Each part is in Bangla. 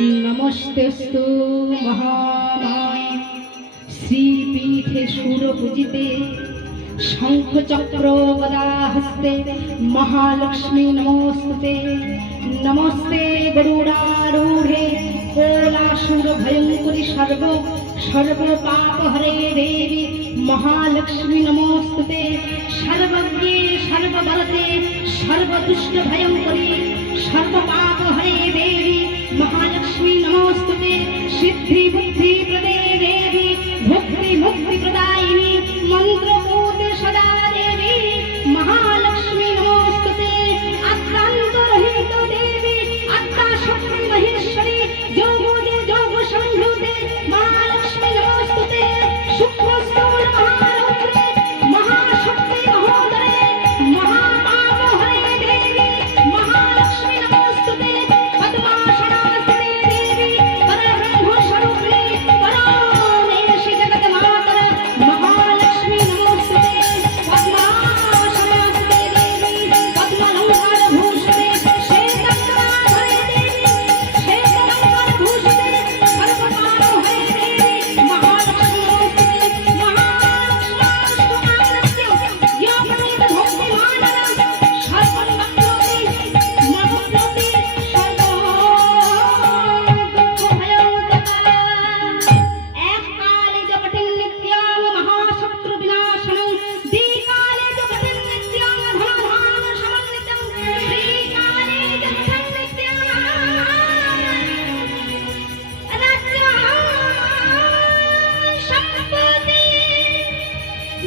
নমস্তেস্তু মহামায় শ্রীপীঠে সুরপূজিতে শঙ্খচক্র গদা হস্তে মহালক্ষ্মী নমস্তুতে। নমস্তে গরুড়ারূঢ়ে কোলাসুর ভয়ঙ্করী সর্বপাপহরে দেবী মহালক্ষ্মী নমস্তুতে। সর্বজ্ঞে সর্ববরতে সর্বদুষ্ট ভয়ঙ্করী সর্বপাপহরে দেবী মহালক্ষ্মী নমস্তুতে। সিদ্ধি বুদ্ধি প্রদে দেবী ভক্তি মুক্তি প্রদায়িনী মন্ত্রভূত সদা দেবী মহালক্ষ্মী নমস্তুতে। আত্মান্তরহিত দেবী আত্মা শক্তি মহেশ্বরী যোগদে যোগ সংযুতে মহালক্ষ্মী নমস্তুতে। সূক্ষ্মস্থূল মহারৌদ্রে মহাশক্তি মহোদরে মহাপাপহরে দেবী মহালক্ষ্মী নমস্তুতে। পদ্মাসনাস্তে দেবী পরব্রহ্ম স্বরূপিণী পরমেশি জগন্মাতা মহালক্ষ্মী নমস্তুতে। পদ্মাসনাস্তে দেবী পদ্মলঙ্কার ভূষিতে শ্বেতাম্বরে দেবী শ্বেতাম্বর ভূষিতে সর্বপাপহরে দেবী মহালক্ষ্মী নমস্তুতে। মহালক্ষ্মী য়োগনিত ভক্তিমাননা সর্বভক্তোতি মহোন্নতি সর্বদুঃখভয়োত্তরা। এককালে জগতিং নিত্যং মহাশত্রু বিনাশনং দ্বিকালে জগতিং নিত্যং ধনধান্য সমন্বিতং ত্রিকালে জগতিং নিত্যং রাজ্য সম্পত্তি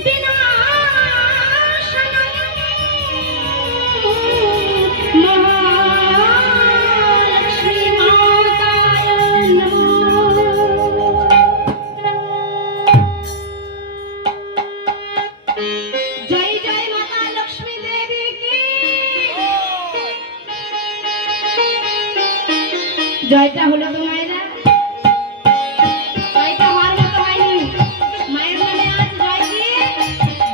বিনাশনং মহালক্ষ্মী মাতায় নমঃ। জয় জয় মাতা লক্ষ্মী দেবী কি জয়টা হলো তো মায়েরা, জয়টা হওয়ার মতো হয়নি। মায়ের নামে আজ জয় দিয়ে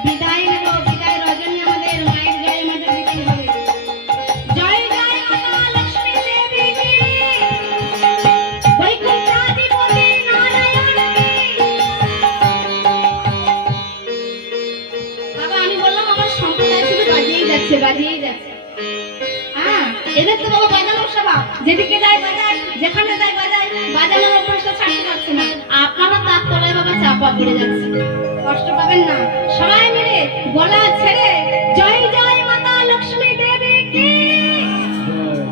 বিদায় নেব। বিদায় রজনী আমাদের মায়ের জয় মাতা দিতে হবে। জয় জয় মাতা লক্ষ্মী দেবী কি বৈকুণ্ঠাধিপতি নারায়ণ কি। বাবা আমি বললাম আমার সম্প্রদায় শুধু বাজিয়েই যাচ্ছে বাজিয়েই যাচ্ছে। হ্যাঁ এদের তো বাবা বাজানোর স্বভাব, যেদিকে যায় বাজায় যেখানে যায় বাজায়, বাজানোর অভ্যাসটা ছাড়তে পারছে না। আপনারা তার তলায় বাবা চাপা পড়ে যাচ্ছে, কষ্ট পাবেন না। সবাই মিলে গলা ছেড়ে জয় জয় মাতা লক্ষ্মী দেবী কি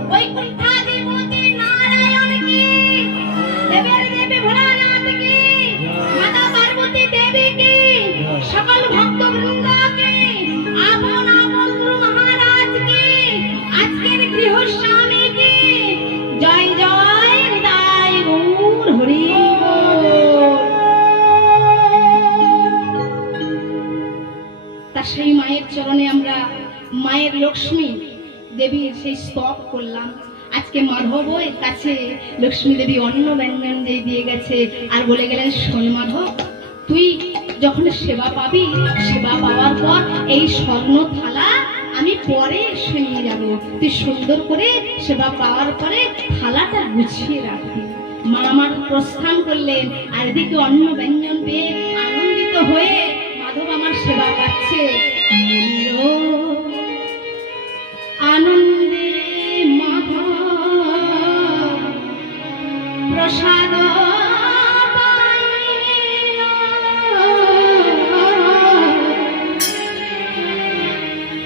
বৈকুণ্ঠাধিপতি নারায়ণ কি দেবের দেবী ভোলানাথ কি মাতা পার্বতী দেবী কি সকল ভক্তবৃন্দ কি আপন আপন গুরু মহারাজ কি আজকের গৃহস্বামী কি জয় জয় নিতাই গৌর হরি বল। তা সেই মায়ের চরণে আমরা মায়ের লক্ষ্মী দেবীর সেই স্তব করলাম। আজকে মাধবের কাছে লক্ষ্মী দেবী অন্ন ব্যঞ্জন দিয়ে গেছে আর বলে গেলেন শোন মাধব, তুই যখন সেবা পাবি, সেবা পাওয়ার পর এই স্বর্ণ থালা আমি পরে এসে নিয়ে যাব। তুই সুন্দর করে সেবা পাওয়ার পরে থালাটা গুছিয়ে রাখবি। মা আমার প্রস্থান করলেন আর এদিকে অন্ন ব্যঞ্জন পেয়ে আনন্দিত হয়ে মাধব আমার সেবা পাচ্ছে। আনন্দে মাধব প্রসাদ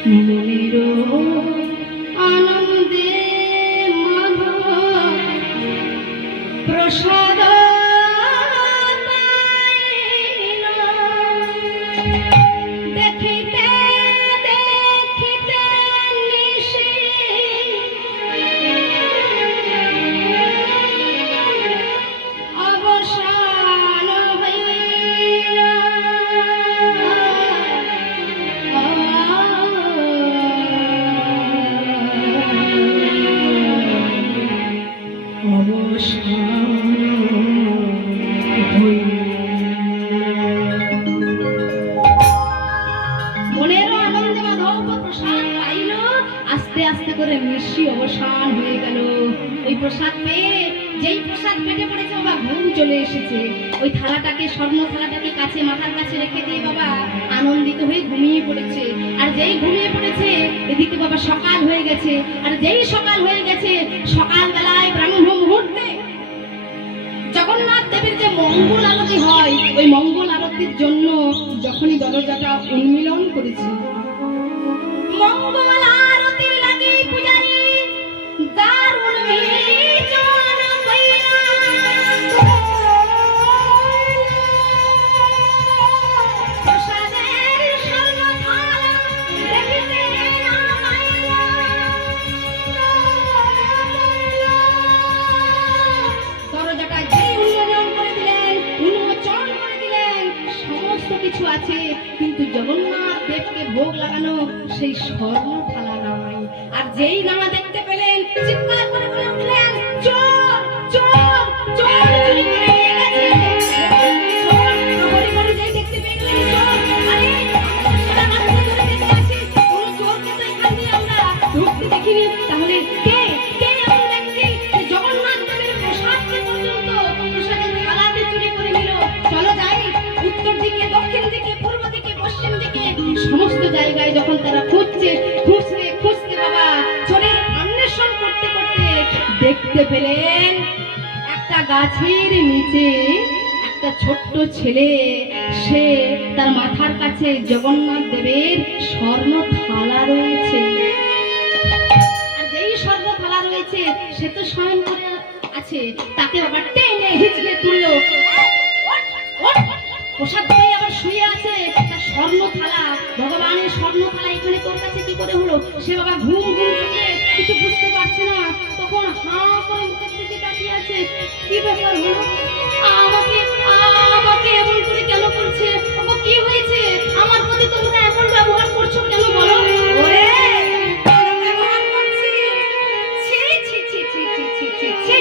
মনের আনন্দে মাধব প্রসাদ দেখিতে দেখিতে নিশি অবসান হইয়া আস্তে আস্তে করে মিষ্টি অবসান হয়ে গেল। ওই প্রসাদ পেয়ে যেই প্রসাদ পেটে পড়েছে বাবা ঘুম চলে এসেছে। ওই থালাটাকে, স্বর্ণ থালাটাকে কাছে, মাথার কাছে রেখে দিয়ে বাবা আনন্দিত হয়ে ঘুমিয়ে পড়েছে। আর যেই ঘুমিয়ে পড়েছে এদিকে বাবা সকাল হয়ে গেছে। আর যেই সকাল হয়ে গেছে, সকালবেলায় ব্রাহ্ম মুহূর্তে জগন্নাথ দেবের যে মঙ্গল আরতি হয়, ওই মঙ্গল আরতির জন্য যখনই দরজাটা উন্মিলন করেছে, মঙ্গল আরতির লাগি পূজারি দারুণ বিচরণ কইরা প্রসাদের স্বর্ণথালা দেখিতে না পাইলা। দরজাটা যেই উন্মোচন করে দিলেন, উন্মোচন করে দিলেন, সমস্ত কিছু আছে, কিন্তু জগন্নাথ দেবকে ভোগ লাগানো সেই স্বর্ণ থালা নাই। আর যেই নামা দেখতে পেলেন চিৎকার করে বলে উঠলেন, চোর চোর চোর, চুরি করে নিয়ে গেছে। চোর প্রহরী করে যেই দেখতে পেয়ে গেলেন চোর, আরে আমরা সারা রাত্রি ধরে দেখে আছি, কোনো চোরকে তো এখান দিয়ে আমরা ঢুকতে দেখিনি। তাহলে কে কে এমন ব্যক্তি যে জগন্নাথ দেবের প্রসাদকে পর্যন্ত প্রসাদের থালাতে চুরি করে নিল? চলো যাই, উত্তর দিকে, দক্ষিণ দিকে, পূর্ব দিকে, পশ্চিম দিকে, সমস্ত জায়গায় যখন তারা খুঁজতে খুঁজতে বাবা চোরের অন্বেষণ করতে করতে দেখতে পেলেন একটা গাছের নিচে একটা ছোট্ট ছেলে, সে তার মাথার কাছে জগন্নাথ দেবের স্বর্ণ থালা রয়েছে। আর যেই স্বর্ণ থালা রয়েছে সে তো স্বয়ং করে আছে, তাকে বাবা টেনে হিচড়ে তুললো। প্রসাদ পেয়ে আবার শুয়ে আছে, তার স্বর্ণ থালা, ভগবানের স্বর্ণ থালা এখানে তোর কাছে কি করে হলো? সে বাবা ঘুম ঘুম চোখে কিছু বুঝতে পারছে না, তখন হাঁ করে মুখের দিকে তাকিয়ে আছে। কি ব্যাপার হলো? আমাকে আমাকে এমন করে কেন করছে? ও কি হয়েছে? আমার প্রতি তোমরা এমন ব্যবহার করছো কেন বলো? ওরে কেন ব্যবহার করছি? ছি ছি ছি ছি ছি ছি ছি ছি।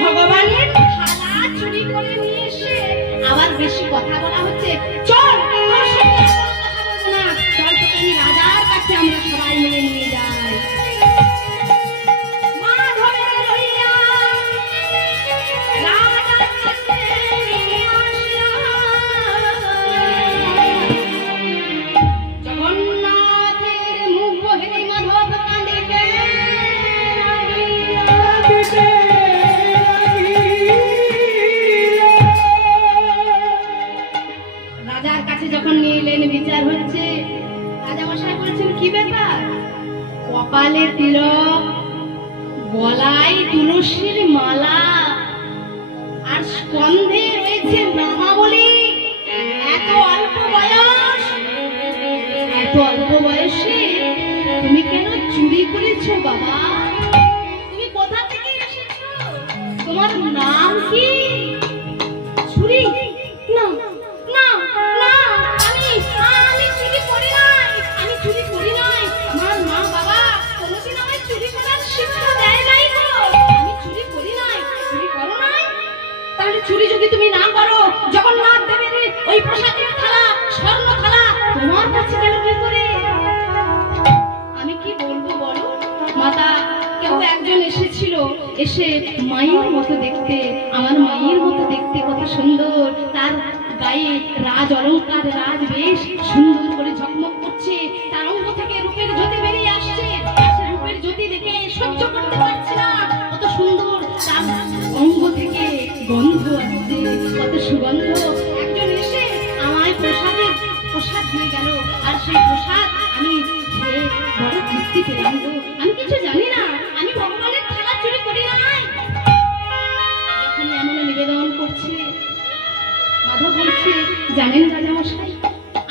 ভগবানের থালা চুরি করে নিয়ে এসে আবার বেশি কথা বলা হচ্ছে। চল, তোর সঙ্গে কথা বলবো না, চল তোকে আমি রাজার কাছে আমরা সবাই মিলে নিয়ে যাই। মাধবের লইয়া রাজার কাছে নিয়ে আসলাম। জগন্নাথের মুখ বহিরে মাধব কাঁদিতে রাজার কাছে যখন নিয়ে এলেন, বিচার হচ্ছে। রাজা মশাই বলছেন, কি ব্যাপার? কপালে তিলক, গলায় তুলসীর মালা, আর স্কন্ধে রয়েছে নামাবলী। এত অল্প বয়স, এত অল্প বয়সে তুমি কেন চুরি করেছো বাবা? তুমি কোথা থেকে এসেছো? তোমার নাম কি? চুরি? না না না, আমি চুরি করি নাই, আমি চুরি করি নাই। আমার মা বাবা কোনোদিন আমায় চুরি করার শিক্ষা দেয় নাই গো। আমি চুরি করি নাই। চুরি করো নাই? তাহলে চুরি যদি তুমি না করো, জগন্নাথ দেবের ওই প্রসাদের থালা, স্বর্ণ থালা তোমার কাছে গেল কি করে? আমি কি বলবো বলো মাতা? কেউ একজন এসেছিল, এসে মায়ের মতো দেখতে, আমার মায়ের মতো দেখতে, কত সুন্দর, তার গায়ে রাজ অলঙ্কার, রাজ বেশ সুন্দর করে ঝকমক করছে, তার অঙ্গ থেকে রূপের জ্যোতি বেরিয়ে আসছে। সে রূপের জ্যোতি দেখে সহ্য করতে পারছে না, কত সুন্দর তার অঙ্গ থেকে গন্ধ আসছে, কত সুগন্ধ। একজন এসে আমায় প্রসাদ দিয়ে গেল, আর সেই প্রসাদ আমি খেয়ে বড় তৃপ্তি পেলাম গো। আমি কিছু জানি না, আমি ভগবানের থালা চুরি করি নাই। এখানে এমন নিবেদন করছে। মাধব বলছে, জানেন রাজামশাই,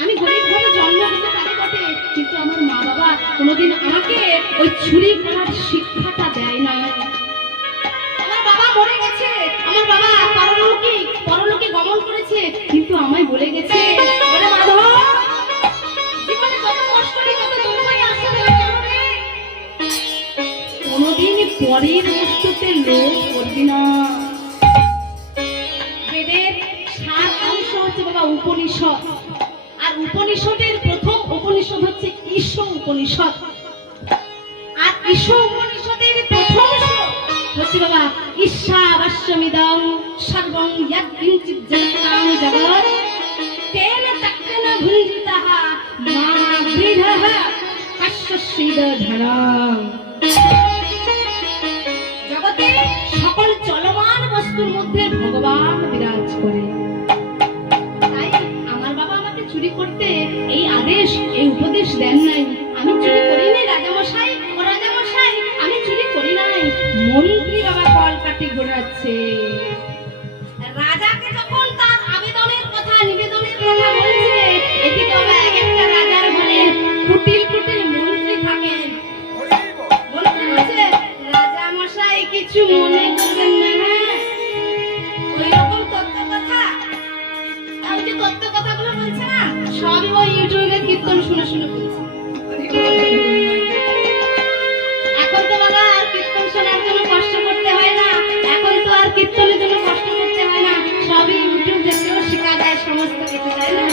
আমি গরিব ঘরে জন্ম হতে পারি বটে, কিন্তু আমার মা বাবা কোনোদিন আমাকে ওই চুরি করার শিক্ষাটা দেয় না। আমার বাবা মরে গেছে, আমার বাবা পরলোকে গমন করেছে, কিন্তু আমায় বলে গেছে, ওরে মাধব, জীবনে যত কষ্টই, যত দুঃখই আসে না কেন রে, কোনোদিন পরের বস্তুতে লোভ করবি না। বেদের 7 অংশ হচ্ছে বাবা উপনিষদ, আর উপনিষদের প্রথম উপনিষদ হচ্ছে ঈশ উপনিষদ, আর ঈশ উপনিষদের প্রথম ধ্বংস হচ্ছে বাবা ঈশাবাস্যমিদং সর্বং যৎকিঞ্চিৎ জগতাং জগৎ তেন তক্কেন ভুঞ্জিতঃ মা বৃধঃ কশ্যস্যিদ ধনং। জগতে সকল চলমান বস্তুর মধ্যে ভগবান বিরাজ করে। তাই আমার বাবা আমাকে চুরি করতে এই আদেশ এই উপদেশ দেন নাই। আমি চুরি করিনি রাজামশাই, ও রাজামশাই আমি চুরি করি নাই। মন্ত্রী বাবা কলকাঠি ঘোরাচ্ছে। রাজাকে যখন তার আবেদনের কথা নিবেদনের কথা বলছে, এদিকে বাবা এক একটা রাজার ঘরে কুটিল কুটিল মন্ত্রী থাকেন। মন্ত্রী বলছে রাজামশাই কিছু মনে করবেন না, হ্যাঁ ওই রকম তত্ত্ব কথা, আমি যে তত্ত্ব কথাগুলো বলছে না সবই ওই ইউটিউবে কীর্তন শুনে শুনে বলছে। এখন তো বাবা আর কীর্তন শোনার জন্য কষ্ট করতে হয় না, এখন তো আর কীর্তনের জন্য কষ্ট করতে হয় না, সবই ইউটিউব দেখেও শেখা যায় সমস্ত কিছু, তাই না?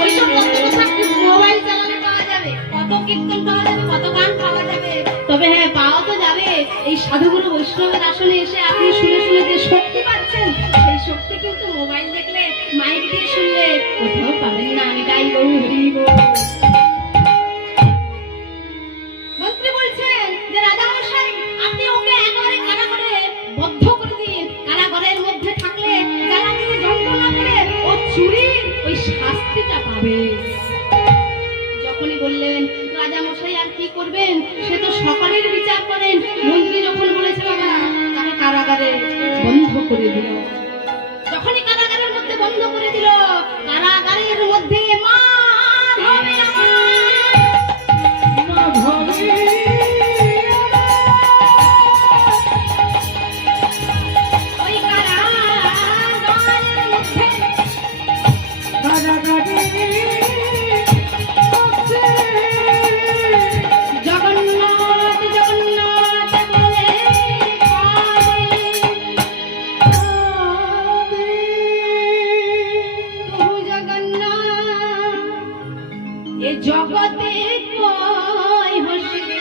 ওইসব তত্ত্ব কথা মোবাইল চালালে পাওয়া যাবে, কত কীর্তন পাওয়া যাবে, কত গান পাওয়া যাবে। তবে হ্যাঁ পাওয়া তো যাবে এই সাধুগুরু বৈষ্ণবের আসনে এসে আপনি শুনে শুনে যে শক্তি পাচ্ছেন, সেই শক্তি কিন্তু মোবাইল দেখলে মাইক দিয়ে শুনলে কোথাও পাবেন না। আমি তাই বউ হরিব। মন্ত্রী বলছেন যে রাজামশাই আপনি ওকে একেবারে কারাগারে বদ্ধ করে দিন, কারাগারের মধ্যে থাকলে যারা তিনি যন্ত্রণা করে ও চুরির ওই শাস্তিটা পাবে। যখনই বললেন রাজামশাই আর কি করবেন, সে তো সকলের বিচার করেন। মন্ত্রী যখন বলেছে বাবা তাকে কারাগারে বন্ধ করে দিল। যখনই কারাগারের মধ্যে বন্ধ করে দিল, কারাগারের মধ্যে মার হবে ওই কারাগারের মধ্যে জগন্নাথ জগন্নাথ বলে প্রভু জগন্নাথ এ জগতে কয় হসবে,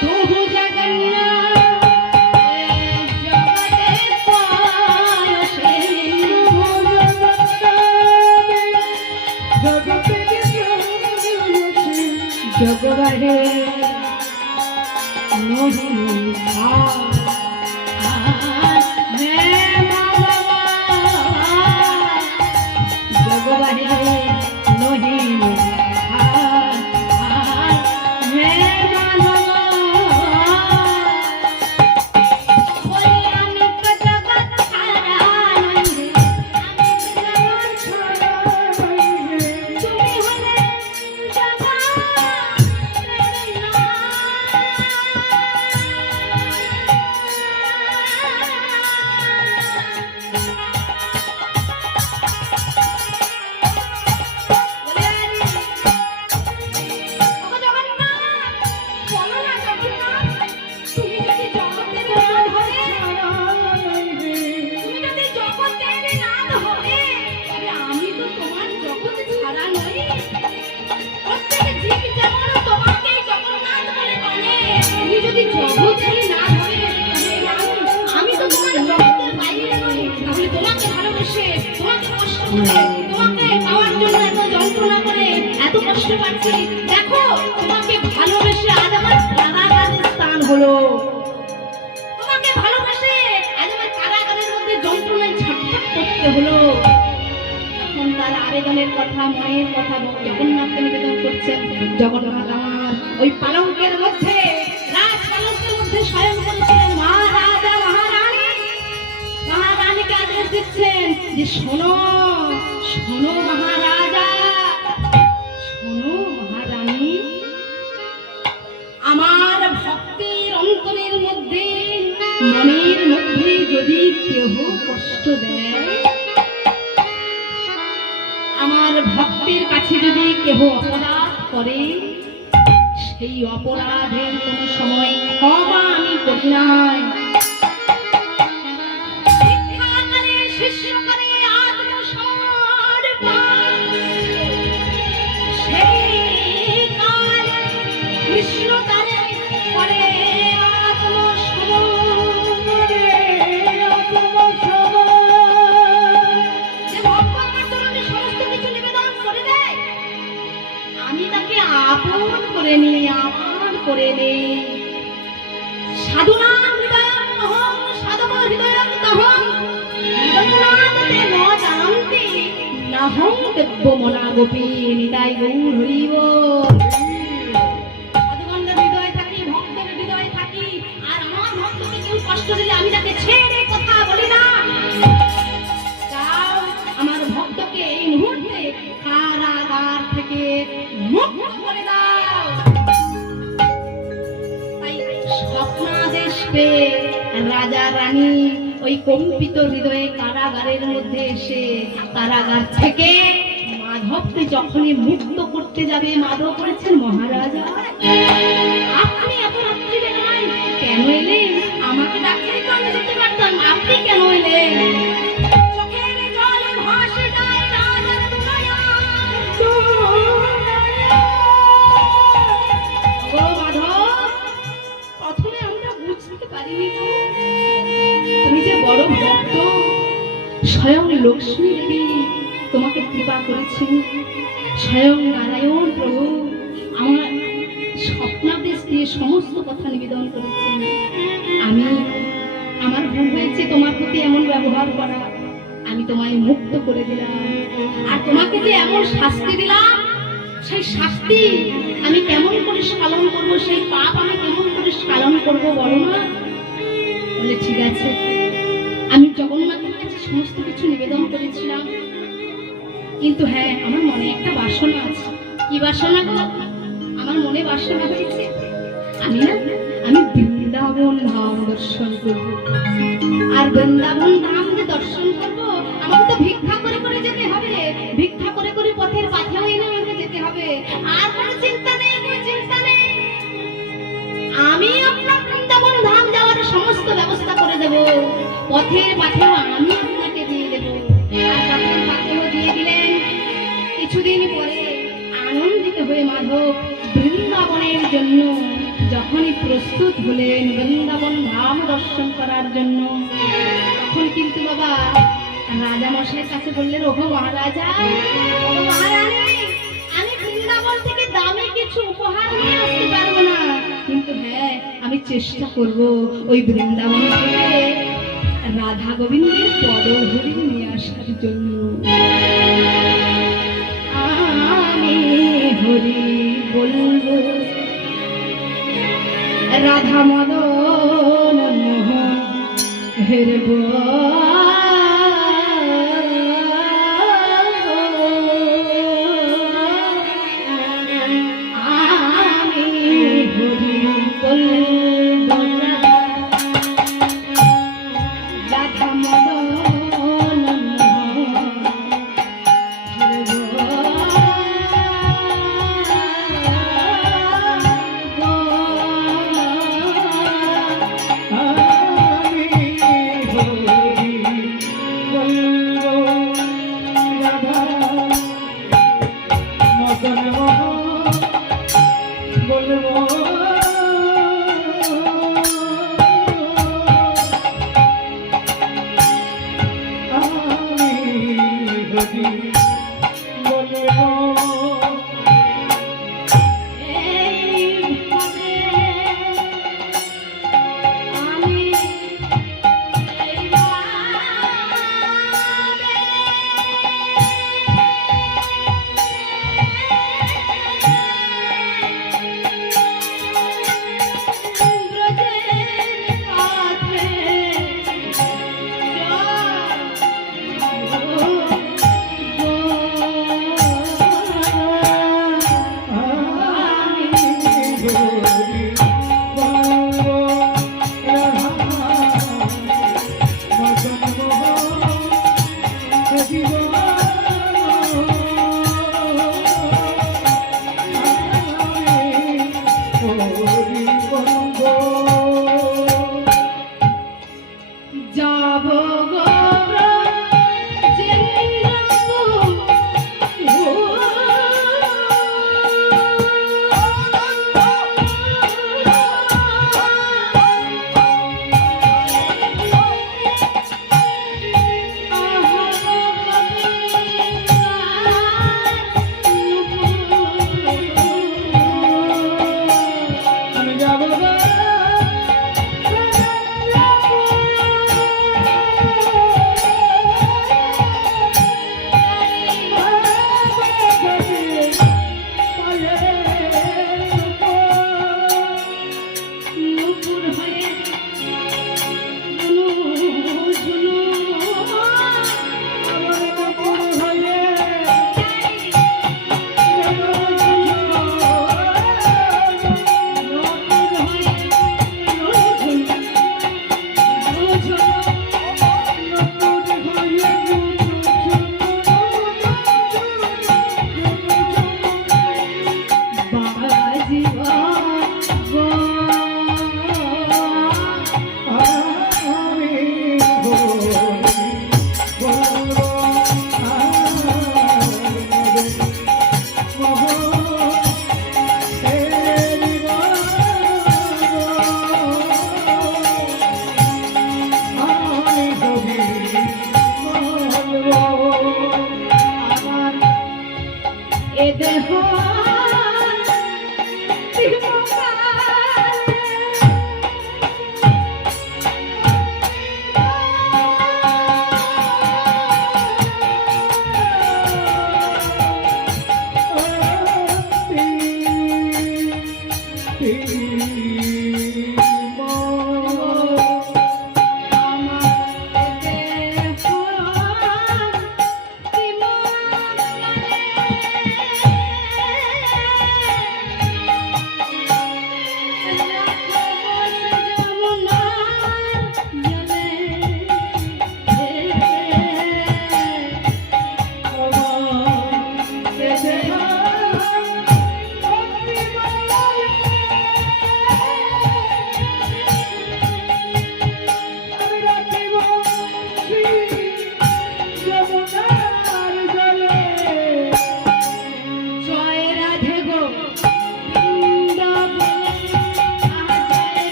প্রভু জগন্নাথ জগতে কয় হসবে, জগবাহে নহি জগবাহে নহি তোমাকে পাওয়ার জন্য এত যন্ত্রণা করে এত কষ্ট পাচ্ছি, দেখো তোমাকে ভালোবেসে আজ আমার কারাগারের স্থান হলো। তোমাকে ভালোবেসে আজ আমার কারাগারের মধ্যে যন্ত্রণায় ছটফট করতে হলো। এখন তার আবেদনের কথা মনের কথা জগন্নাথকে নিবেদন করছেন। জগন্নাথ আমার ওই পালঙ্কের মধ্যে রাজ পালঙ্কের মধ্যে শয়ন করেছিলেন। মহারাজা মহারানীকে আদেশ দিচ্ছেন যে শোনো শোনো মহারাজা, শোনো মহারানী, আমার ভক্তের অন্তরের মধ্যে মনের মধ্যে যদি কেহ কষ্ট দেয়, আমার ভক্তের কাছে যদি কেহ অপরাধ করে, সেই অপরাধের কোন সময় ক্ষমা আমি করি নাই। কৃষ্ণ তারে করে নাহং দেব্য মনা গোপী নিতাই গৌর হরিব। সাধুগণের হৃদয়ে থাকি, ভক্তের হৃদয়ে থাকি, আর আমার ভক্তকে কেউ কষ্ট দিলে আমি তাকে ছেড়ে কথা বলি না। তাও আমার ভক্তকে এই মুহূর্তে কারাগার থেকে মুক্ত করে দাও। তাই স্বপ্নাদেশ পেয়ে রাজা রানী ওই কম্পিত হৃদয়ে কারাগারের মধ্যে এসে কারাগার থেকে মাধবকে যখনই মুক্ত করতে যাবে, মাধব বলেছেন, মহারাজা আপনি এত রাত্রি বেলায় কেন এলেন? আমাকে ডাকলেই তো আমি যেতে পারতাম, আপনি কেন এলেন? চোখের জলে ভাসে যায় রাজার দয়াল। ও মাধব, প্রথমে আমরা বুঝতে পারিনি তো তুমি যে বড় ভক্ত, স্বয়ং লক্ষ্মী দেবী তোমাকে কৃপা করেছেন, স্বয়ং নারায়ণ প্রভু আমার স্বপ্নাদেশ দিয়ে সমস্ত কথা নিবেদন করেছেন। আমি আমার ভুল হয়েছে তোমার প্রতি এমন ব্যবহার করা, আমি তোমায় মুক্ত করে দিলাম। আর তোমাকে যে এমন শাস্তি দিলাম, সেই শাস্তি আমি কেমন করে পালন করব, সেই পাপ আমি কেমন করে পালন করব বলো না? বলে ঠিক আছে, আমি জগন্নাথের কাছে সমস্ত কিছু নিবেদন করেছিলাম, কিন্তু হ্যাঁ আমার মনে একটা বাসনা আছে। কি বাসনা গো? আমার মনে বাসনা হয়েছে আমি বৃন্দাবন ধাম দর্শন করব। আর বৃন্দাবন ধাম যে দর্শন করব, আমাকে তো ভিক্ষা করে করে যেতে হবে, ভিক্ষা করে করে পথের পাথেও এনে আমাকে যেতে হবে। আর কোনো চিন্তা নেই, কোনো চিন্তা নেই, আমি আপনার বৃন্দাবন ধাম যাওয়ার সমস্ত ব্যবস্থা করে দেব, পথের পাথেও আমি আপনাকে দিয়ে দেব। আর পথের পাথেও দিয়ে দিলেন। কিছুদিন পরে আনন্দিত হয়ে মাধব বৃন্দাবনের জন্য যখনই প্রস্তুত হলেন বৃন্দাবন ধাম দর্শন করার জন্য, তখন কিন্তু বাবা রাজা মশাইয়ের কাছে বললেন, ওগো মহারাজা, ওগো মহারানী, আমি বৃন্দাবন থেকে দামি কিছু উপহার নিয়ে আসতে পারবো না, কিন্তু হ্যাঁ আমি চেষ্টা করব ওই বৃন্দাবন থেকে রাধা গোবিন্দের পদধূলি নিয়ে আসার জন্য। আমি হরি বলবো, রাধা মদন মোহন হেরব,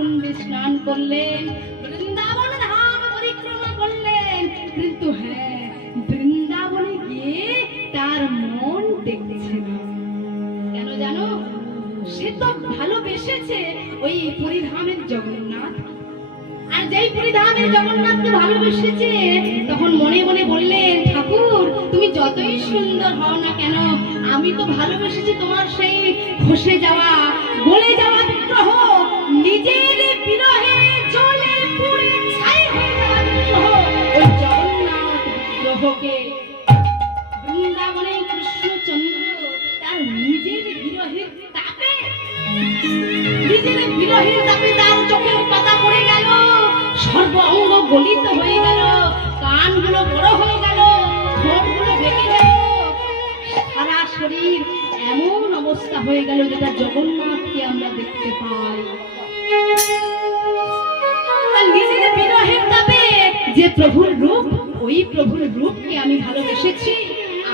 কুণ্ডে স্নান করলেন, বৃন্দাবন ধাম পরিক্রমা করলেন, কিন্তু হ্যাঁ, বৃন্দাবনে গিয়ে তার মন দেখছে না। কেন জানো? সে তো ভালোবেসেছে ওই পুরীধামের জগন্নাথ, আর যেই পুরীধামের জগন্নাথকে ভালোবেসেছে, তখন মনে মনে বললেন, ঠাকুর তুমি যতই সুন্দর হও না কেন, আমি তো ভালোবেসেছি তোমার সেই খসে যাওয়া গলে যাওয়া বিগ্রহ, নিজের বিরহে জ্বলে পুড়ে ছাই হয়ে যাওয়া বিগ্রহ, ওই জগন্নাথ বিগ্রহকে। বৃন্দাবনে কৃষ্ণচন্দ্র তার নিজের বিরহের তাপে তার চোখের পাতা পড়ে গেল, সর্ব অঙ্গ গলিত হয়ে গেল, কানগুলো বড় হয়ে গেল, ঠোঁটগুলো ভেঙে গেল, সারা শরীর এমন অবস্থা হয়ে গেল যেটা জগন্নাথকে আমরা দেখতে পাই। নিজের বিরহের তাপে যে প্রভুর রূপ, ওই প্রভুর রূপকে আমি ভালোবেসেছি,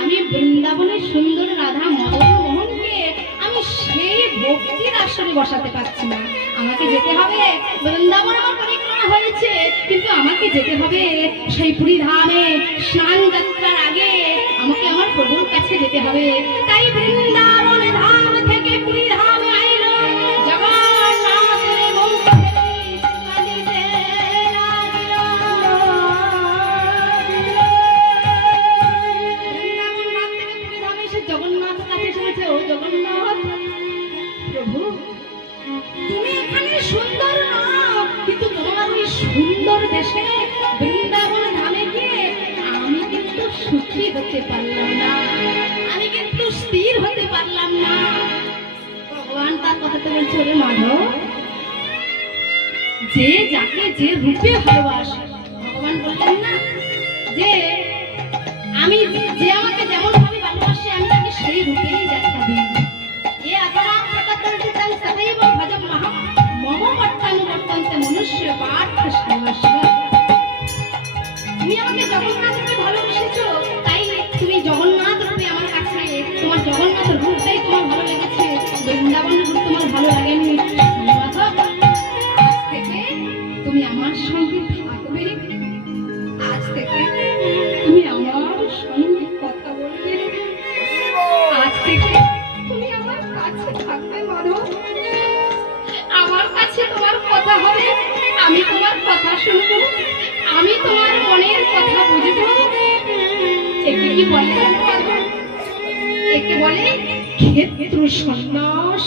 আমি বৃন্দাবনের সুন্দর রাধা মদন মোহনকে আমি সেই ভক্তির আসনে বসাতে পারছি না। আমাকে যেতে হবে, বৃন্দাবন আমার পরিক্রমা হয়েছে, কিন্তু আমাকে যেতে হবে সেই পুরীধামে স্নান যাত্রার আগে আমাকে আমার প্রভুর কাছে যেতে হবে। তাই বৃন্দাবন ধাম থেকে পুরীধামে আইল জগন্নাথের মন্ত্র কাঁদিতে লাগিল। বৃন্দাবন ধাম থেকে পুরীধামে এসে জগন্নাথ কাছে শুনেছে, ও জগন্নাথ প্রভু, তুমি এখানে সুন্দর না, কিন্তু তোমার ওই সুন্দর দেশে বৃন্দাবন ধামে গিয়ে আমি কিন্তু সুখী হতে পারলাম না, আমি কিন্তু স্থির হতে পারলাম না। ভগবান তার কথাতে বলছে, ওরে মাধব, যে যাকে যে রূপে ভালোবাসে, ভগবান বললেন না যে আমি যে আমাকে যেমন ভাবে ভালোবাসে আমি তাকে সেই রূপেই দেখা দিই। এ আকারাম প্রকৃতিং সदैव ভজমহং মম বর্তানুবর্তন্তে মনুষ্য পার্থ সর্বস্ব। তুমি আমাকে জগন্নাথ রূপে ভালোবেসেছো, তাই তুমি জগন্নাথ রূপে আমার কাছে, তোমার জগন্নাথ রূপটাই তোমার ভালো লেগেছে, বৃন্দাবন রূপ তোমার ভালো লাগেনি। মাধব, আজ থেকে তুমি আমার সঙ্গে থাকবে, আজ থেকে তুমি আমার সঙ্গে কথা বলবে, আজ থেকে তুমি আমার কাছে থাকবে মাধব, আমার কাছে তোমার কথা হবে, আমি তোমার কথা শুনবো, আমি তোমার মনের কথা বুঝবো। একে কি বলে মাধব? একে বলে ক্ষেত্র সন্ন্যাস।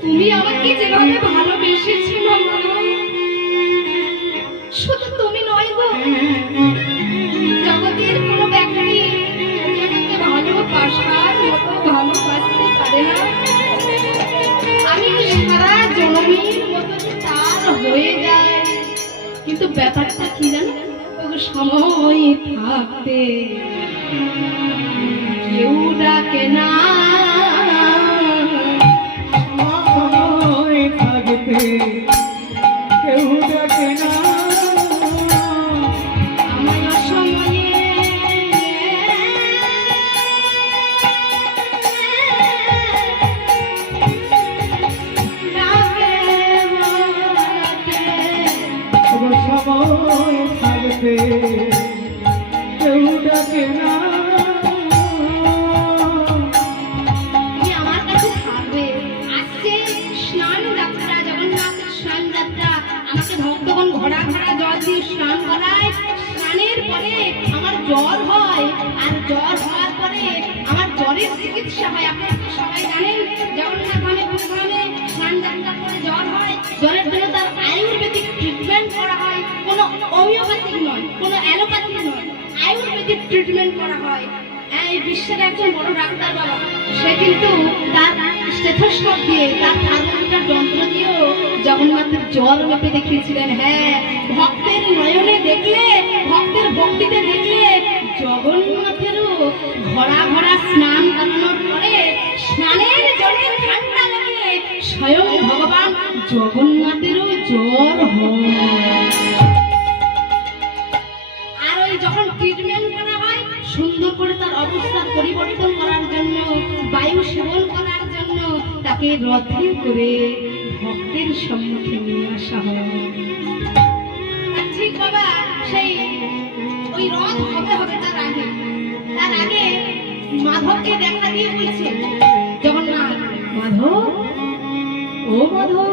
তুমি আমাকে যেভাবে ভালোবেসেছিল মাধব, শুধু তুমি নয় গো, জগতের কোনো ব্যক্তি আমাকে ভালোবাসার মতো ভালোবাসতে পারে না। আমি সারা জনমের মতো তার হয়ে যায়, কিন্তু ব্যাপারটা কি জানো? সময় থাকতে কেউ ডাকে না, সময় থাকতে কেউ ডাকে না, আমার সময়ে সময় থাকতে কেউ ডাকে না। তুমি আমার কাছে থাকবে। আজকে স্নান যাত্রা, জগন্নাথের স্নান যাত্রা, আমাকে ভক্তগণ ঘোড়া ঘোড়া জল দিয়ে স্নান করায়, স্নানের পরে আমার জ্বর হয়, আর জ্বর হওয়ার পরে আমার জ্বরের চিকিৎসা হয়। আপনারা তো সবাই জানেন, জগন্নাথ ধামে পুরীধামে স্নান যাত্রার পরে জ্বর হয়, জ্বরের জন্য তার আয়ুর্বেদিক ট্রিটমেন্ট করা হয়, কোনো হোমিওপ্যাথিক নয়, কোনো অ্যালোপ্যাথিক নয়, আয়ুর্বেদিক ট্রিটমেন্ট করা হয়। এই বিশ্বের একজন বড় ডাক্তার বাবা, সে কিন্তু তার স্টেথোস্কোপ দিয়ে, তার থার্মোমিটার যন্ত্র দিয়েও জগন্নাথের জ্বর মেপে দেখিয়েছিলেন। হ্যাঁ, ভক্তের নয়নে দেখলে, ভক্তের ভক্তিতে দেখলে জগন্নাথেরও ঘোড়া ঘোড়া স্নান করানোর পরে স্নানের জলে ঠান্ডা লাগে, স্বয়ং ভগবান জগন্নাথেরও জ্বর হয়। আর ওই যখন ট্রিটমেন্ট করা হয়, সুন্দর করে তার অবস্থার পরিবর্তন করার জন্য, বায়ু সেবন করার জন্য তাকে রথে করে ভক্তের সম্মুখে নিয়ে আসা হয়। ঠিক বাবা, সেই ওই রথ হবে তার আগে মাধবকে দেখা দিয়ে বলছে জগন্নাথ, মাধব, ও মাধব,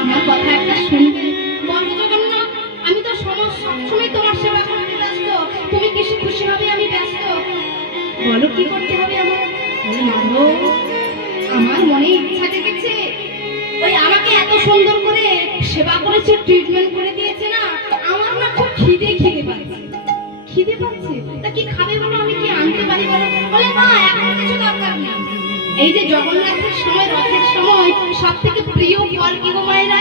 আমার কথা একটা শুনবে? বলো জগন্নাথ, আমি তো সবসময় তোমার সেবা করতে ব্যস্ত, তুমি কিসে খুশি হবে আমি ব্যস্ত, বলো কি করতে হবে আমার? মাধব, আমার মনে ইচ্ছা জেগেছে, ওই আমাকে এত সুন্দর করে সেবা করেছে, ট্রিটমেন্ট করে দিয়েছে না, আমার না খুব খিদে পাচ্ছে, তা কি খাবে বলো, আমি কি আনতে পারি বলো? বলে না, এখন কিছু দরকার নেই, এই যে জগন্নাথের সময়, রথের সময় সব থেকে প্রিয় ফল কি গো মায়েরা?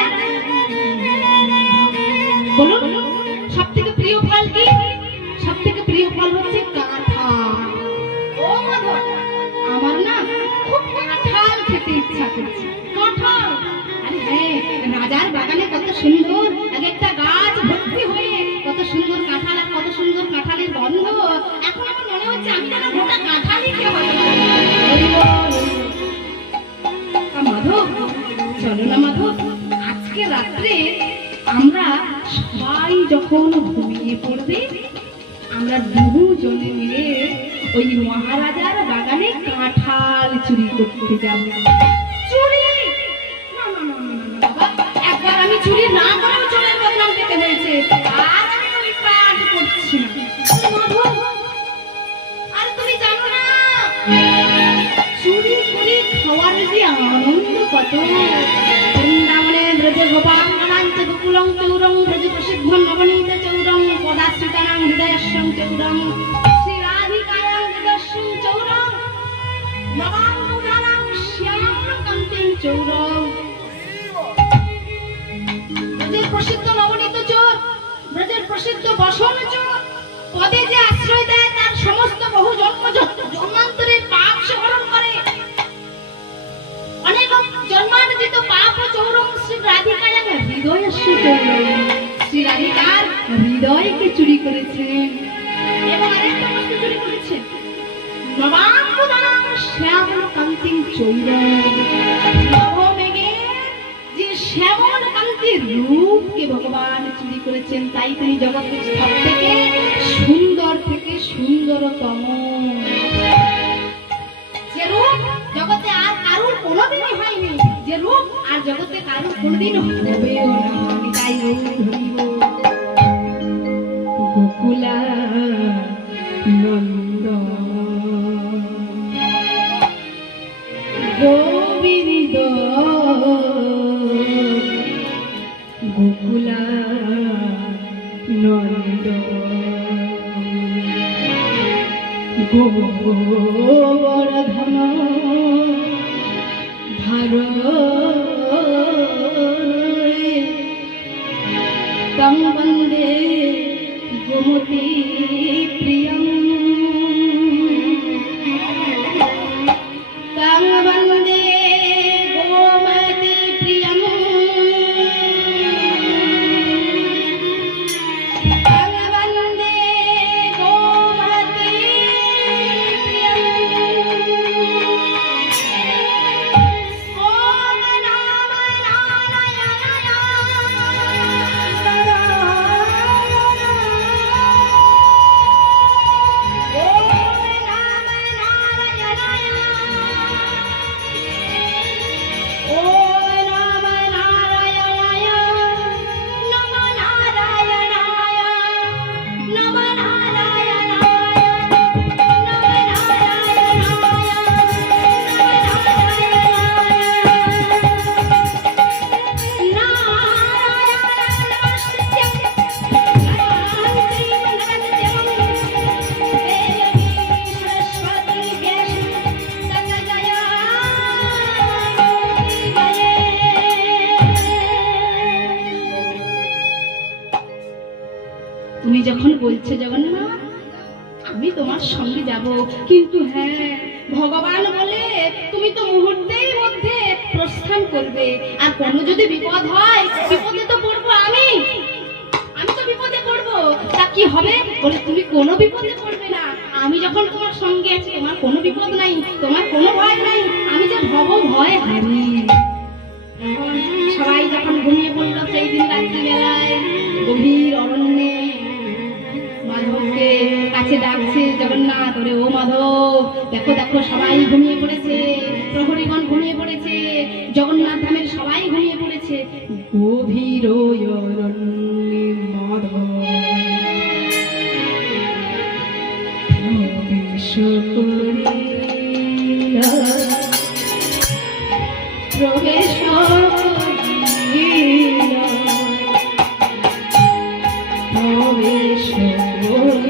বলুন, সব থেকে প্রিয় ফল কি? সব থেকে প্রিয় ফল হচ্ছে কাঁঠাল। ও মাধব, আমার না খুব কাঁঠাল খেতে ইচ্ছা করছে। কাঁঠাল, আরে হ্যাঁ, রাজার বাগানে কত সুন্দর এক একটা গাছ ভর্তি হয়ে কত সুন্দর কাঁঠাল, আর কত সুন্দর কাঁঠালের গন্ধ, এখন আমার মনে হচ্ছে আমি যেন গোটা কাঁঠালই খেয়ে হয়ে যাবো। মাধব, চলো না মাধব, আজকে রাত্রে আমরা সবাই যখন ঘুমিয়ে পড়বে, আমরা দুজনে মিলে ওই মহারাজার বাগানে কাঁঠাল চুরি করতে যাব। চুরি? না না না না না বাবা, একবার আমি চুরি না করেও চোরের বদনাম পেতে হয়েছে, আর আমি ওই কাজ করছি না। মাধব, আর তুমি জানো না চুরি করে খাওয়ার যে আনন্দ কত! বৃন্দাবনে ব্রজে গোপাঙ্গনাঞ্চ গোকুলং চৌরং ব্রজ প্রসিদ্ধ নবনীত চৌরং পদাশ্রিতানাং হৃদয়স্যং চৌরং শ্রীরাধিকায়াং হৃদয়স্যং চৌরং নবাঙ্গনানাং শ্যামকান্তিং চৌরং। ব্রজের প্রসিদ্ধ নবনীত চোর, ব্রজের প্রসিদ্ধ বসন চোর, পদে যে আশ্রয় দেয় তার সমস্ত বহু জন্মান্তরের পাপ সে হরণ করে, অনেক জন্মান্তরিত পাপ ও চৌরং শ্রী রাধিকায়াং হৃদয়স্য চৌরং, শ্রী রাধিকার হৃদয়কে চুরি করেছেন। এবং আরেকটা বস্তু চুরি করেছেন, নবাঙ্গনানাং শ্যামকান্তিং চৌরং, নবমেঘের যে শ্যামল কান্তির রূপকে ভগবান চুরি করেছেন। তাই তিনি জগতের সব থেকে সুন্দর থেকে সুন্দরতম, যে রূপ জগতে আর কারুর কোনোদিনই হয়নি, যে রূপ আর জগতে কারুর কোনোদিন হবেও না। তাই গোকুলা নন্দ গোবিন্দ, গোকুলা নন্দ গোবর্ধন ধার তং বন্দে গোমতী প্রিয়ম, তং বন্দে গোমতী প্রিয়ম, তং বন্দে গোমতী প্রিয়ম। ওম নমঃ নারায়ণায়, তুমি যখন বলছো জগন্নাথ আমি তোমার সঙ্গে যাব, কিন্তু হ্যাঁ ভগবান বলে তুমি তো মুহূর্তের মধ্যে প্রস্থান করবে, আর কোনো যদি বিপদ হয়, বিপদে তো পড়বো আমি তো বিপদে পড়বো, তা কি হবে? বলে তুমি কোনো বিপদে পড়বে না, আমি যখন তোমার সঙ্গে আছি তোমার কোনো বিপদ নাই, তোমার কোনো ভয় নাই, আমি যে ভব ভয় হারি। সবাই যখন ঘুমিয়ে পড়লো সেই দিন রাত্রিবেলায় গভীর অরণ্যে মাধবকে কাছে ডাকছে জগন্নাথ, ওরে ও মাধব, দেখো দেখো সবাই ঘুমিয়ে পড়েছে, প্রহরীগণ ঘুমিয়ে পড়েছে, জগন্নাথ ধামের সবাই ঘুমিয়ে পড়েছে। গভীর অরণ্যে মাধব প্রবেশ করিল, প্রবেশ করিল, প্রবেশ করিল।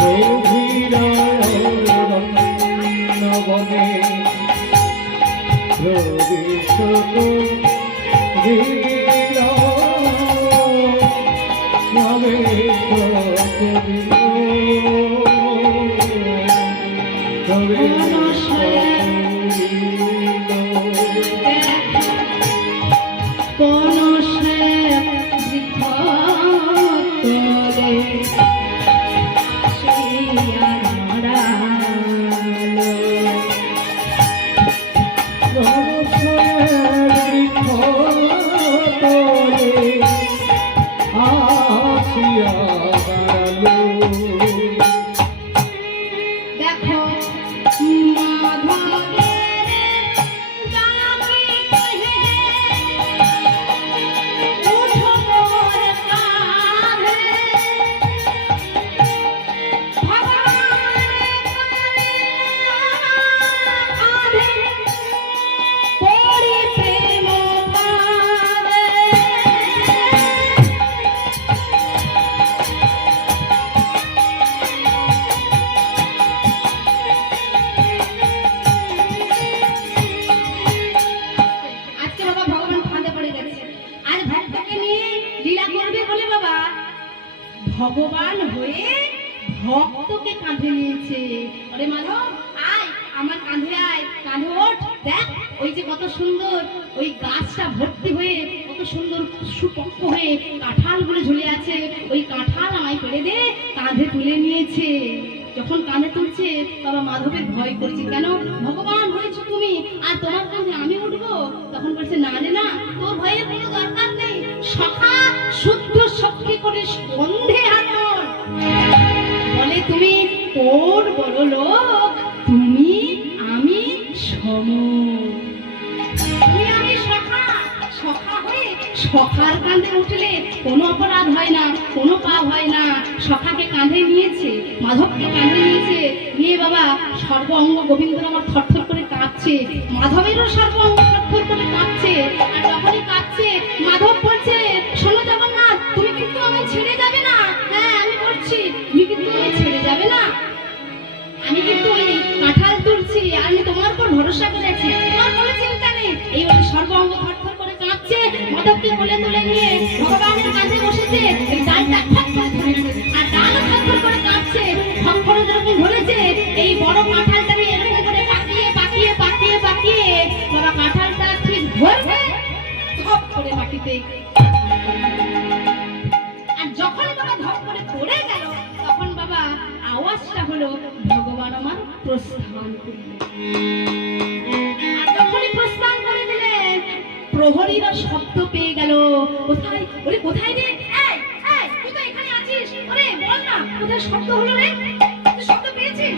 গভীর অরণ্য বনে প্রবেশ করিল, প্রবেশ করিল, প্রবেশ করিল। কোন সে বৃক্ষ তলে শুইয়া দাঁড়ালো, দেখো মাধবের ডাকে কহে, ওঠো মোর কাঁধে, ভগবানের কাঁধে পড়ি প্রেম পাবে। আজকে বাবা ভগবান ফাঁদে পড়ে গেছে, আর ভক্তকে নিয়ে লীলা করবে বলে বাবা ভগবান হয়ে ভক্তকে কাঁধে নিয়েছে। আরে মাধব আয়, আমার কাঁধে আয়, কাঁধে ওঠ, দেখ ওই যে কত সুন্দর ওই গাছটা ভর্তি হয়ে কত সুন্দর সুপক্ষ হয়ে কাঁঠালগুলো ঝুলে আছে, ওই কাঁঠাল আমায় পেড়ে দে। কাঁধে তুলে নিয়েছে, যখন কাঁধে তুলছে বাবা মাধবের ভয় করছে, কেন ভগবান হয়েছো তুমি আর তোমার কাঁধে আমি উঠবো? তখন বলছে না রে না, তোর ভয়ের কোনো দরকার নেই, সখা শুদ্ধ সখী করে সন্ধে হাতর বলে তুমি কোন বড় লোক, তুমি আমি সম, তুমি আমি সখা, সখা হয়ে সখার কাঁধে উঠলে কোনো অপরাধ হয় না, কোনো পাপ হয় না। সখাকে কাঁধে নিয়েছে, মাধবকে কাঁধে নিয়েছে, নিয়ে বাবা সর্ব অঙ্গ গোবিন্দর আমার থরথর করে কাঁপছে, মাধবেরও সর্ব অঙ্গ থরথর করে কাঁপছে। আর যখনই কাঁপছে মাধব বলছে, শোনো জগন্নাথ, তুমি কিন্তু আমায় ছেড়ে যাবে না। হ্যাঁ আমি বলছি, তুমি কিন্তু আমায় ছেড়ে যাবে না, আমি কিন্তু ওই কাঁঠাল তুলছি, আমি তোমার উপর ভরসা করেছি, তোমার কোনো চিন্তা নেই। এই বলে সর্ব অঙ্গ থরথর করে কাঁপছে, মাধবকে কোলে তুলে নিয়ে ভগবানের কাছে বসেছে, এই ডালটা ঠক করে ধরেছে, আর ডাল থরথর করে কাঁপছে, ঠক করে যখন ধরেছে এই বড় কাঁঠালটাকে এরকম করে পাকিয়ে পাকিয়ে পাকিয়ে পাকিয়ে বাবা কাঁঠালটা ঠিক ধরবে, ধপ করে মাটিতে। আর যখন বাবা ধপ করে পড়ে গেল, তখন বাবা আওয়াজটা হলো ভগবান আমার প্রস্থান করলেন। আর যখনই প্রস্থান করে দিলেন, প্রহরীরা শব্দ পেয়ে গেল, কোথায় ওরে, কোথায় রে, এই এই তুই তো এখানে আছিস, ওরে বল না কোথায় শব্দ হলো রে, তুই শব্দ পেয়েছিস?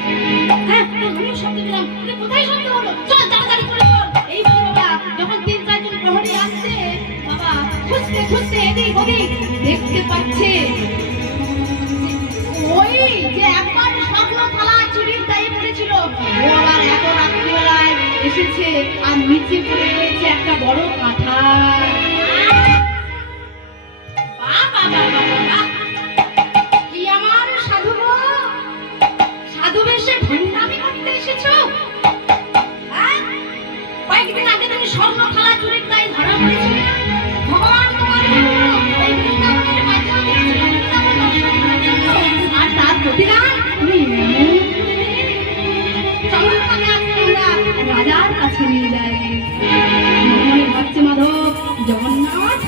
হ্যাঁ আমিও শব্দ পেলাম, ওরে কোথায় শব্দ হলো, চল তাড়াতাড়ি করে চল। এই বলে বাবা যখন 3-4 জন প্রহরী আসছে, বাবা খুঁজতে খুঁজতে এদিক ওদিক দেখতে পাচ্ছে ওই যে একবার স্বর্ণ থালা চুরির দায়ে পড়েছিল, ও আবার এত রাত্রিবেলায় এসেছে, আর নিচে পড়ে রয়েছে একটা বড় কাঁঠাল। কি আমার সাধু গো, সাধু বেশে ভণ্ডামি করতে এসেছো? কয়েকদিন আগে তুমি স্বর্ণ থালা চুরির দায়ে ধরা পড়েছিলে, ভগবান তোমার এই বৃন্দাবনের মাধ্যমে বৃন্দাবন দর্শন করার জন্য, আর তার প্রতিদান তুমি চলো তোমাকে আজকে আমরা রাজার কাছে নিয়ে যাই। মনে ভাবছে মাধব, জগন্নাথ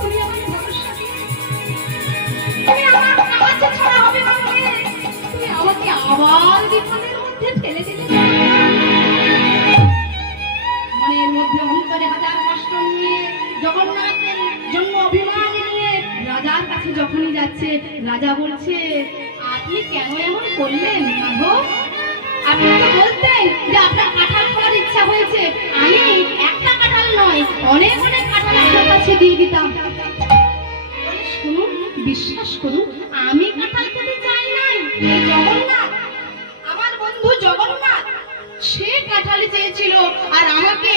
তুমি আমাকে ভরসা দিয়ে, তুমি আমার কাছে ছাড়া হবে না, তুমি আমাকে আবার বিপদের মধ্যে ফেলে দিলে। জগন্নাথের জন্য অভিমান নিয়ে রাজার কাছে যখনই যাচ্ছে, রাজা বলছে, আপনি কেন এমন করলেন মাধব? আপনি তো বলতেন যে আপনার কাঁঠাল খাওয়ার ইচ্ছা হয়েছে, আমি একটা কাঁঠাল নয় অনেক অনেক কাঁঠাল আপনার কাছে দিয়ে দিতাম। বলে, শুনুন, বিশ্বাস করুন, আমি কাঁঠাল খেতে চাই নাই। এই জগন্নাথ, আমার বন্ধু জগন্নাথ, সে কাঁঠাল চেয়েছিল আর আমাকে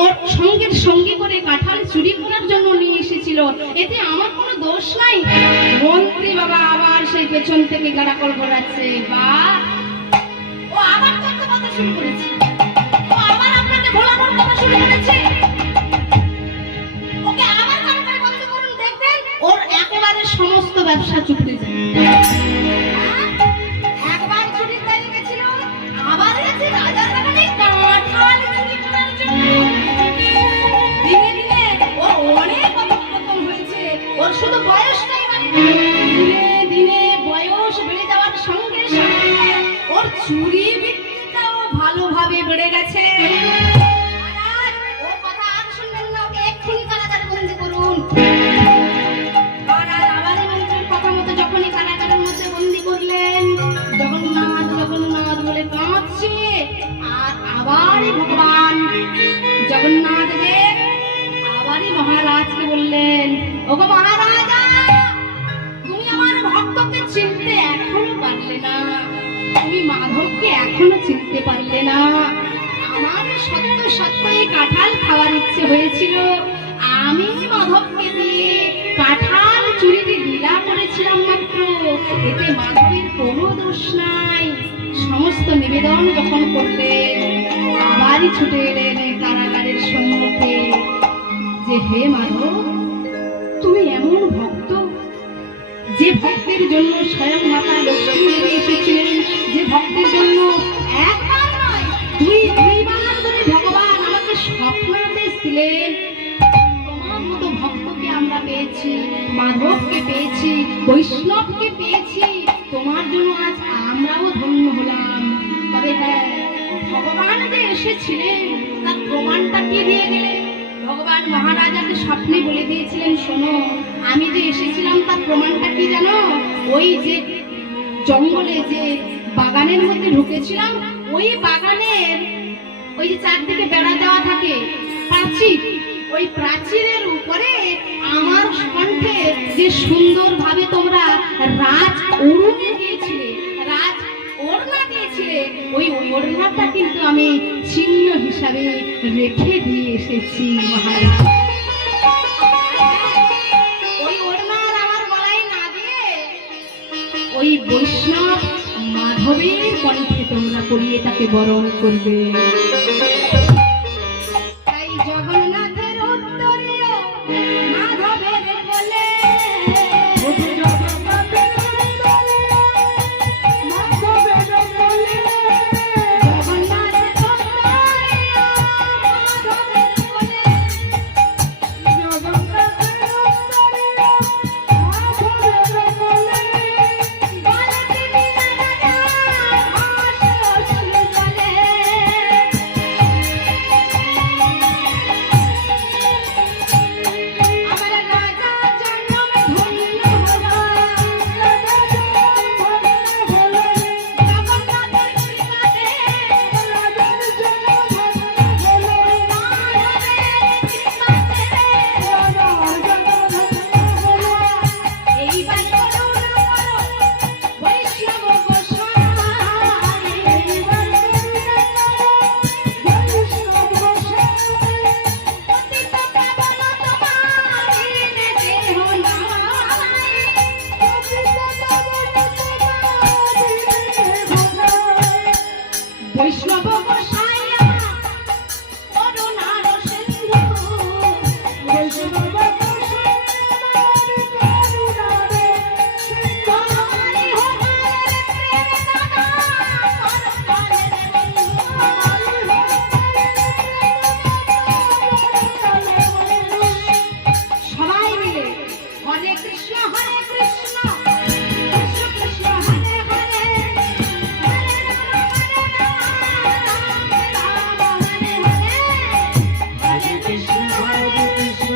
ওর সঙ্গের সঙ্গে করে কাঁঠাল চুরি করার জন্য নিয়ে এসেছিল। এতে আমার কোনো দোষ নাই। মন্ত্রী বাবা আবার সেই পেছন থেকে গাড়াকড় ঘোরাচ্ছে। বা ও আবার তর্ক কথা শুরু করেছে, ও আবার আপনাকে ভোলানোর কথা শুরু করেছে। ওকে আবার কারাগারে বন্ধ করুন, দেখবেন ওর একেবারে সমস্ত ব্যবসা চুপড়ে যায়। একবার চুরির দায়ে গেছিল, আবার গেছে রাজার বাগানে কাঁঠাল চুরি করার জন্য। দিনে দিনে ওর অনেক অধঃপতন হয়েছে, ওর শুধু বয়সটাই বাড়েনি। দিনে দিনে বয়স বেড়ে যাওয়ার সঙ্গে সঙ্গে ওর চুরি বৃত্তিটাও ভালোভাবে বেড়ে গেছে। মহারাজ, ওর কথা আর শুনবেন না, ওকে এক্ষুনি কারাগারে বন্দি করুন। মহারাজ আবার মন্ত্রীর কথা মতো যখনই কারাগারের মধ্যে বন্দি করলেন, জগন্নাথ জগন্নাথ বলে কাঁদছে। আর আবারই ভগবান জগন্নাথ দেব আবারই মহারাজকে বললেন, ওগো মহারাজা, তুমি আমার ভক্তকে চিনতে এখনো পারলে না, তুমি মাধবকে এখনো চিনতে পারলে না। আমার সত্য সত্য এই কাঁঠাল খাওয়ার ইচ্ছে হয়েছিল, আমি মাধবকে দিয়ে কাঁঠাল চুরিতে লীলা করেছিলাম মাত্র, এতে মাধবের কোনো দোষ নাই। সমস্ত নিবেদন যখন করলেন, আবারই ছুটে এলেন কারাগারের সম্মুখে যে, হে মাধব, তুমি এমন ভক্ত, যে ভক্তের জন্য স্বয়ং মাতা লক্ষ্মী দেবী এসেছিলেন, যে ভক্তের জন্য একবার নয় দুইবার ধরে ভগবান আমাকে স্বপ্নাদেশ দিলেন। তোমার মতো ভক্তকে আমরা পেয়েছি, মাধবকে পেয়েছি, বৈষ্ণবকে পেয়েছি, তোমার জন্য আজ আমরাও ধন্য হলাম। তবে হ্যাঁ, ভগবান যে এসেছিলেন তার প্রমাণটা কি দিয়ে গেলেন? ভগবান মহারাজাকে স্বপ্নে বলে দিয়েছিলেন, শোনো, আমি যে এসেছিলাম তার প্রমাণটা কি জানো? ওই যে জঙ্গলে যে বাগানের মধ্যে ঢুকেছিলাম, ওই বাগানের ওই যে চারদিকে বেড়া দেওয়া থাকে প্রাচীর, ওই প্রাচীরের উপরে আমার কণ্ঠে যে সুন্দরভাবে তোমরা রাজ অরুণে দিয়েছিলে, রাজ ওড়না দিয়েছিলে, ওই ওড়নাটা কিন্তু আমি চিহ্ন হিসাবে রেখে দিয়ে এসেছি মহারাজ। ওই ওড়নার আমার গলায় না দিয়ে ওই বৈষ্ণব মাধবের কণ্ঠে তোমরা পরিয়ে তাকে বরণ করবে। তাই জগন্নাথের উত্তরীয় মাধবের কোলে, বৈষ্ণব গোসাইয়া করুণার সিন্ধু, বৈষ্ণব সবাই মিলে হরে কৃষ্ণ হরে কৃষ্ণ কৃষ্ণ কৃষ্ণ হরে হরে, হরে কৃষ্ণ হরে কৃষ্ণ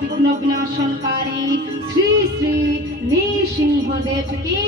বিঘ্ন বিনাশনকারী শ্রী শ্রী নৃসিংহদেব কি